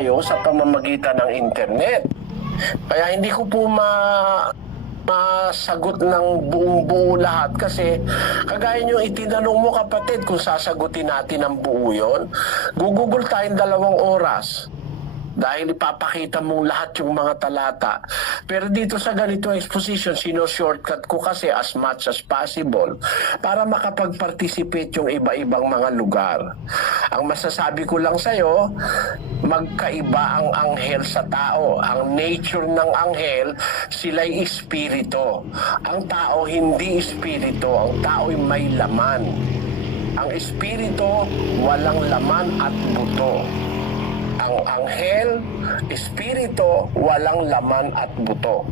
kayo sa pamamagitan ng internet. Kaya hindi ko po masagot ng buong-buo lahat kasi kagaya nyo itinanong mo kapatid kung sasagutin natin ang buo yun, gugugol tayong 2 oras. Dahil ipapakita mo lahat yung mga talata. Pero dito sa ganitong exposition, shortcut ko kasi as much as possible para makapag-participate yung iba-ibang mga lugar. Ang masasabi ko lang sa'yo, magkaiba ang anghel sa tao. Ang nature ng anghel, sila'y espiritu. Ang tao hindi espiritu. Ang tao'y may laman. Ang espiritu, walang laman at buto. Ang anghel, espiritu, walang laman at buto.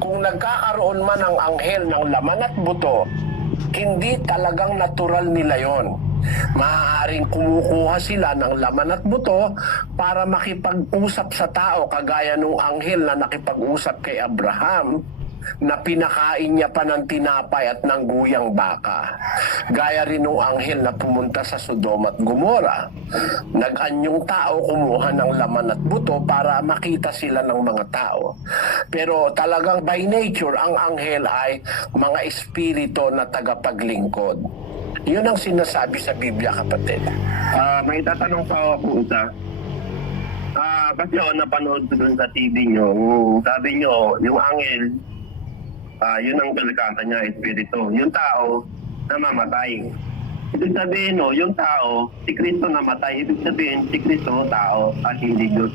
Kung nagkakaroon man ang anghel ng laman at buto, hindi talagang natural nila yon. Maaaring kumukuha sila ng laman at buto para makipag-usap sa tao kagaya nung anghel na nakipag-usap kay Abraham na pinakain niya pa ng tinapay at ng guyang baka. Gaya rin nung anghel na pumunta sa Sodom at Gomora. Nag-anyong tao kumuha ng laman at buto para makita sila ng mga tao. Pero talagang by nature, ang anghel ay mga espiritu na tagapaglingkod. Yun ang sinasabi sa Biblia, kapatid. May tatanong pa ako isa. Kasi napanood ko dun sa TV nyo, sabi nyo, yung anghel, yun ang kalakata niya, espiritu. Yung tao, namamatay. Ibig sabihin, no, yung tao, si Kristo namatay. Ibig sabihin, si Kristo, tao, at hindi Diyos.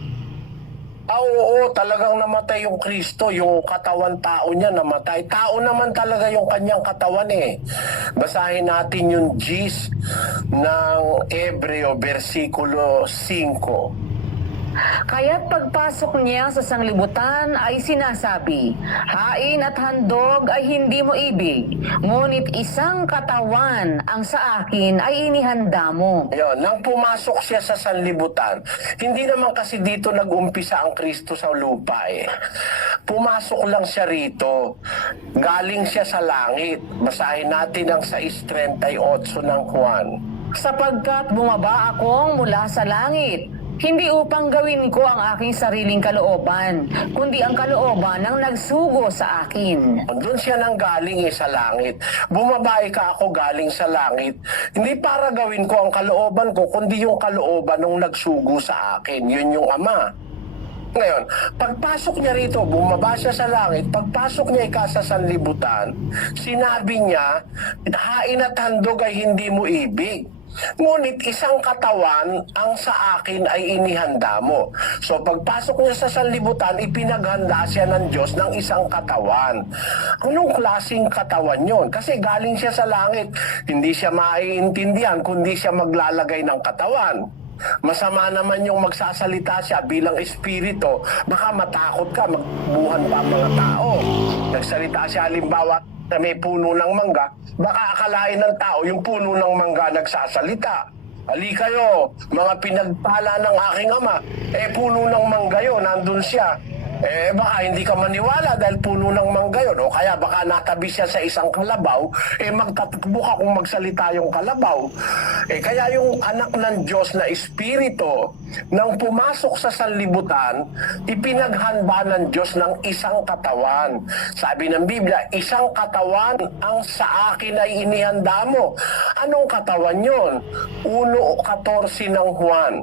Oo, talagang namatay yung Kristo, yung katawan tao niya namatay. Tao naman talaga yung kanyang katawan eh. Basahin natin yung Gs ng Hebreo, versikulo 5. Kaya't pagpasok niya sa sanglibutan ay sinasabi, hain at handog ay hindi mo ibig, ngunit isang katawan ang sa akin ay inihanda mo. Yun, nang pumasok siya sa sanlibutan, hindi naman kasi dito nag-umpisa ang Kristo sa lupa eh. Pumasok lang siya rito, galing siya sa langit. Basahin natin ang 6:38 ng Juan. Sapagkat bumaba akong mula sa langit, hindi upang gawin ko ang aking sariling kalooban, kundi ang kalooban ng nagsugo sa akin. Doon siya nang galing sa langit. Bumabay ka ako galing sa langit. Hindi para gawin ko ang kalooban ko, kundi yung kalooban ng nagsugo sa akin. Yun yung Ama. Ngayon, pagpasok niya rito, bumaba siya sa langit, pagpasok niya sa sanlibutan, sinabi niya, hain at handog ay hindi mo ibig. Ngunit isang katawan ang sa akin ay inihanda mo. So pagpasok niya sa sanlibutan, ipinaghanda siya ng Diyos ng isang katawan. Anong klaseng katawan yon? Kasi galing siya sa langit, hindi siya maiintindihan kundi siya maglalagay ng katawan. Masama naman yung magsasalita siya bilang espiritu, baka matakot ka, magbuhan pa ang mga tao. Nagsalita siya halimbawa na may puno ng mangga, baka akalain ng tao yung puno ng mangga nagsasalita. Ali kayo, mga pinagpala ng aking Ama, puno ng mangga yun, nandun siya. Baka hindi ka maniwala dahil puno ng mangga yun. O kaya baka natabi siya sa isang kalabaw, magtatakbo ka kung magsalita yung kalabaw. Kaya yung anak ng Diyos na espiritu, nang pumasok sa sanlibutan, ipinaghanda ng Diyos ng isang katawan. Sabi ng Biblia, isang katawan ang sa akin ay inihanda mo. Anong katawan yun? 1:14 ng Juan.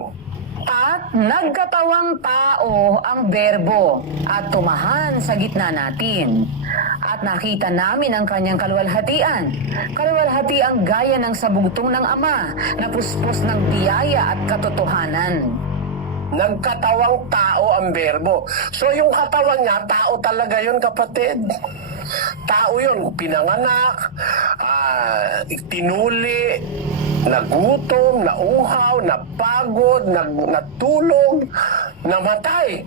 At nagkatawang tao ang berbo at tumahan sa gitna natin. At nakita namin ang kanyang kaluwalhatian. Kaluwalhatian gaya ng sabugtong ng Ama na puspos ng biyaya at katotohanan. Nagkatawang tao ang berbo. So yung katawan niya, tao talaga yun, kapatid. Tao yun, pinanganak, tinuli, nagutom, nauhaw, napagod, natulog, namatay.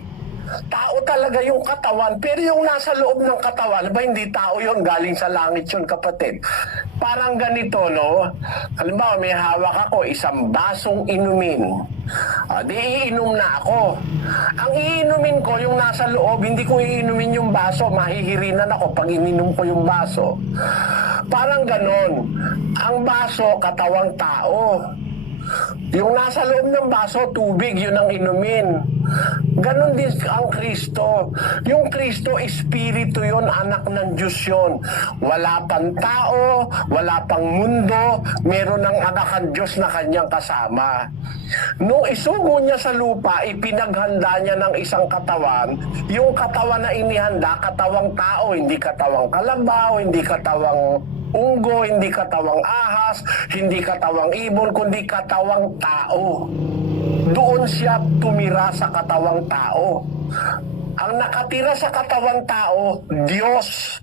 Tao talaga yung katawan, pero yung nasa loob ng katawan, ba hindi tao yun, galing sa langit yun, kapatid. Parang ganito, no? Halimbawa, may hawak ako, isang basong inumin. Di iinom na ako. Ang iinumin ko, yung nasa loob, hindi ko iinumin yung baso, mahihirinan ako pag ininom ko yung baso. Parang ganon. Ang baso, katawang tao. Yung nasa loob ng baso, tubig, yun ang inumin. Ganon din ang Kristo. Yung Kristo, Espiritu yun, anak ng Diyos yun. Wala pang tao, wala pang mundo, meron ng anak ang Diyos na kanyang kasama. Nung isugo niya sa lupa, ipinaghanda niya ng isang katawan. Yung katawan na inihanda, katawang tao, hindi katawang kalabaw, hindi katawang unggo, hindi katawang ahas, hindi katawang ibon, kundi katawang tao. Doon siya tumira sa katawang tao. Ang nakatira sa katawang tao, Diyos.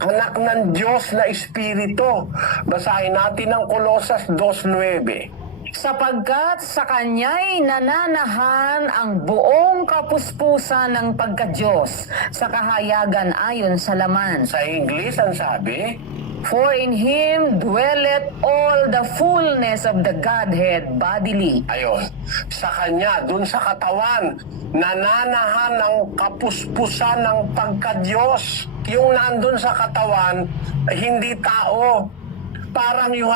Anak ng Diyos na Espiritu. Basahin natin ang Kolosas 2:9. Sapagkat sa Kanya'y nananahan ang buong kapuspusan ng pagka-Diyos sa kahayagan ayon sa laman. Sa English, ang sabi, For in Him dwelleth all the fullness of the Godhead bodily. ayon, sa Kanya, dun sa katawan, nananahan ang kapuspusan ng pagka-Diyos. Yung nandun sa katawan, hindi tao. Parang yung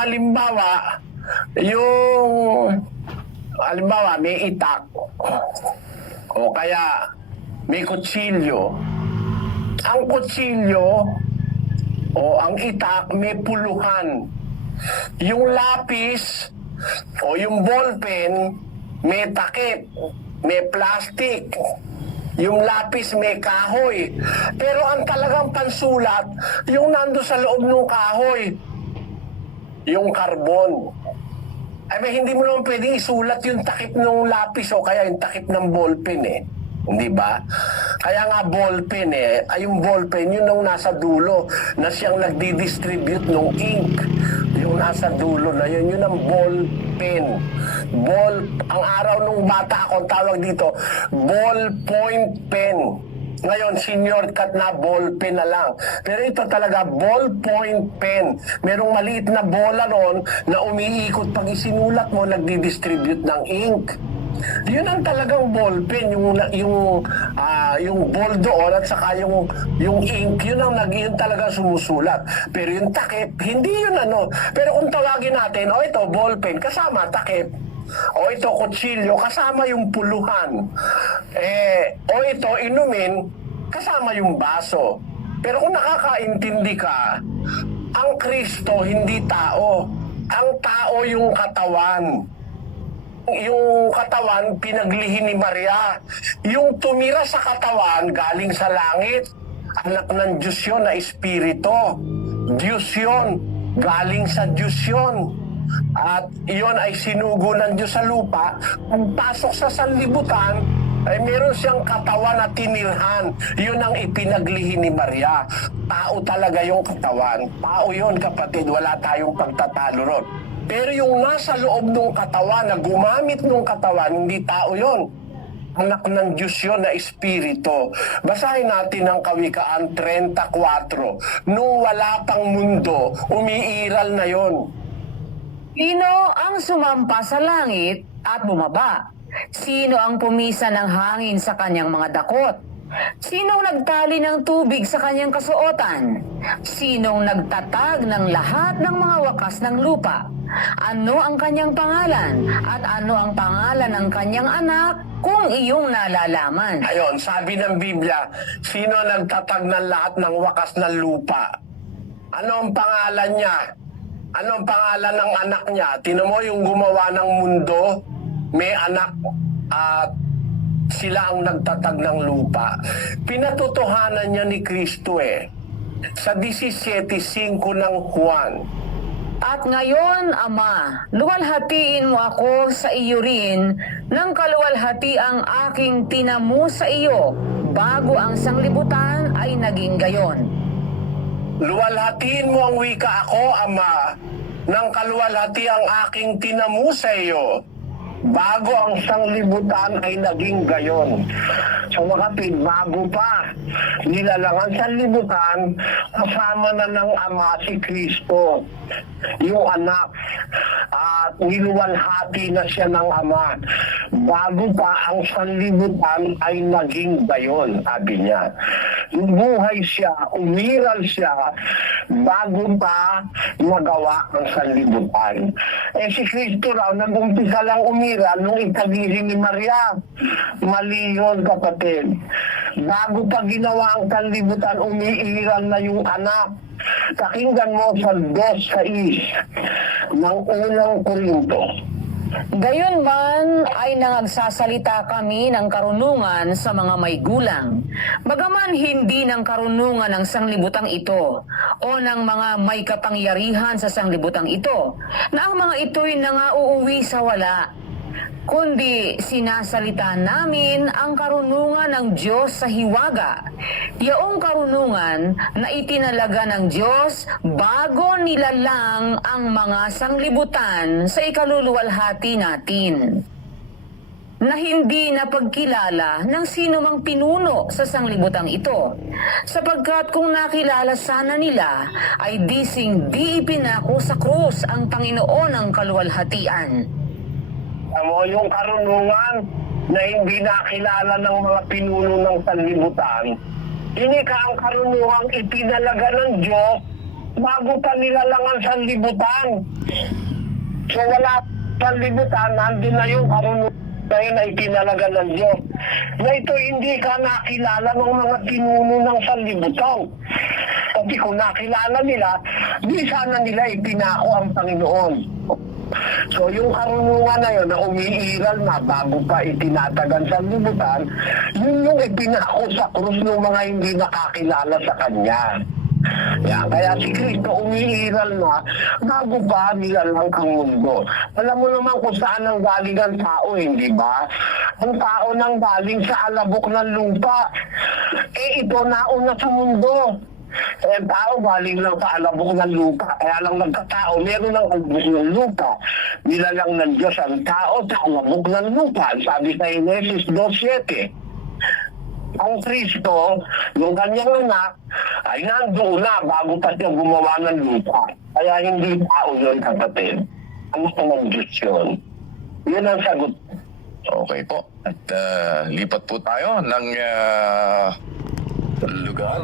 halimbawa, may itak. O kaya, may kutsilyo. Ang kutsilyo, o ang itak, may puluhan. Yung lapis o yung ballpen, may takip, may plastic. Yung lapis may kahoy. Pero ang talagang pansulat, yung nando sa loob ng kahoy, yung karbon. Ay, may hindi mo naman pwedeng isulat yung takip ng lapis o kaya yung takip ng ballpen eh. Hindi ba? Kaya nga ballpen eh, ay yung ballpen, yun ang nasa dulo na siyang nagdi-distribute ng ink. Yung nasa dulo na yun, yun ang ballpen. Ang araw nung bata ako, ang tawag dito, ballpoint pen. Ngayon, senior cut na, ballpen na lang. Pero ito talaga, ballpoint pen. Merong maliit na bola ron na umiikot pag isinulat mo, nagdi-distribute ng ink. Yun ang talagang ballpen, yung ball doon at saka yung ink, yun talagang sumusulat. Pero yung takip, hindi yun ano. Pero kung tawagin natin, ito ballpen, kasama takip. O ito kutsilyo, kasama yung puluhan. O ito inumin, kasama yung baso. Pero kung nakakaintindi ka, ang Kristo hindi tao. Ang tao yung katawan. Yung katawan, pinaglihi ni Maria. Yung tumira sa katawan, galing sa langit. Anak ng Diyos yun na Espiritu. Diyos yun. Galing sa Diyos yun. At iyon ay sinugo ng Diyos sa lupa. Kung pasok sa sanlibutan, ay meron siyang katawan na tinirhan. Yun ang ipinaglihi ni Maria. Tao talaga yung katawan. Tao yun, kapatid. Wala tayong pagtatalo ron. Pero yung nasa loob ng katawan, na gumamit ng katawan, hindi tao yon. Anak ng Diyos yun na Espiritu. Basahin natin ang Kawikaan 34. Nung wala pang mundo, umiiral na yon. Sino ang sumampa sa langit at bumaba? Sino ang pumisa ng hangin sa kanyang mga dakot? Sinong nagtali ng tubig sa kanyang kasuotan? Sinong nagtatag ng lahat ng mga wakas ng lupa? Ano ang kanyang pangalan? At ano ang pangalan ng kanyang anak kung iyong nalalaman? Ayon, sabi ng Biblia, sino nagtatag ng lahat ng wakas ng lupa? Ano ang pangalan niya? Ano ang pangalan ng anak niya? Tinan mo yung gumawa ng mundo, may anak at sila ang nagtatag ng lupa. Pinatotohanan niya ni Kristo sa 17:5 ng Juan. At ngayon, Ama, luwalhatiin mo ako sa iyo rin ng kaluwalhati ang aking tinamu sa iyo bago ang sanglibutan ay naging gayon. Luwalhatiin mo ang wika ako, Ama, ng kaluwalhati ang aking tinamu sa iyo Bago ang sanglibutan ay naging gayon. So makapit, bago pa nilalang ang sanlibutan, kasama na ng Ama si Kristo, yung anak, at niluwalhati na siya ng Ama. Bago pa ang sanlibutan ay naging gayon, sabi niya. Buhay siya, umiral siya, bago pa magawa ang sanlibutan. Si Kristo raw, nag-umpisa lang umiral nung itagising ni Maria. Mali yun, kapatid. Bago pa ginawa ang sanlibutan, umiiral na yung anak. Pakinggan mo sa 2:6 ng unang Korinto. Gayunman ay nangagsasalita kami ng karunungan sa mga may gulang. Bagaman hindi ng karunungan ng sanglibutang ito o ng mga may kapangyarihan sa sanglibutang ito, na ang mga ito'y nangauuwi sa wala, kundi sinasalita namin ang karunungan ng Diyos sa hiwaga, yaong karunungan na itinalaga ng Diyos bago nilalang ang mga sanglibutan sa ikaluluwalhati natin, na hindi napagkilala ng sino mang pinuno sa sanglibutang ito, sapagkat kung nakilala sana nila, ay di ipinako sa krus ang Panginoon ng kaluwalhatian. Mo yung karunungan na hindi nakilala ng mga pinuno ng sanlibutan. Ini ka ang karunungang ipinalaga ng Diyos bago pa nilalang ang sanlibutan. So wala sanlibutan, nandun na yung karunungan na yun na ipinalaga ng Diyos. Na ito hindi ka nakilala ng mga pinuno ng sanlibutan. Kasi kung nakilala nila, di sana nila ipinako ang Panginoon. So yung karunungan na yun na umiiral na bago pa itinatagan sa libutan, yun yung ipinako sa krus ng mga hindi nakakilala sa Kanya. Yan. Kaya si Kristo umiiral na bago pa nilalang ang mundo. Alam mo naman kung saan ang galing ang tao, hindi ba? Ang tao nang galing sa alabok ng lupa. Ito nauna sa mundo. Ang tao galing lang sa alabok ng lupa. Kaya lang nagkatao, meron ng alabok ng lupa. Nilalang ng Diyos ang tao sa alabok ng lupa. Sabi sa Genesis 2:7. Ang Kristo, yung kanyang anak, ay nandoon na bago pa siya gumawa ng lupa. Kaya hindi tao yun, kapatid. Anak ng Diyos yun. Yun ang sagot. Okay po. At lipat po tayo ng lugar.